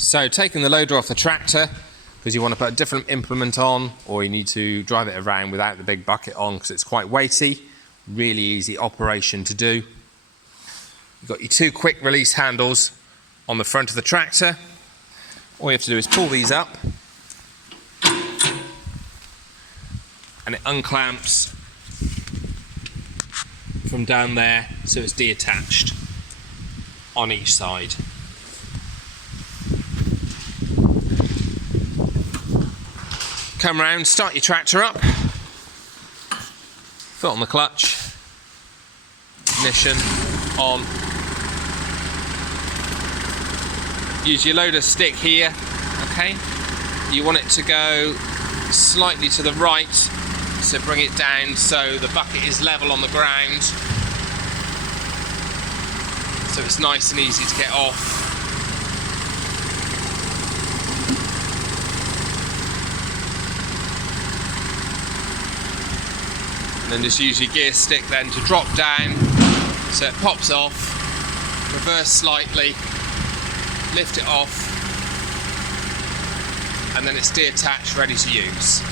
So taking the loader off the tractor because you want to put a different implement on, or you need to drive it around without the big bucket on because it's quite weighty. Really easy operation to do. You've got your two quick release handles on the front of the tractor. All you have to do is pull these up and it unclamps from down there, so it's detached on each side. Come round, start your tractor up, foot on the clutch, ignition on. Use your loader stick here, okay? You want it to go slightly to the right, so bring it down so the bucket is level on the ground, so it's nice and easy to get off. And then just use your gear stick then to drop down so it pops off, reverse slightly, lift it off, and then it's detached, ready to use.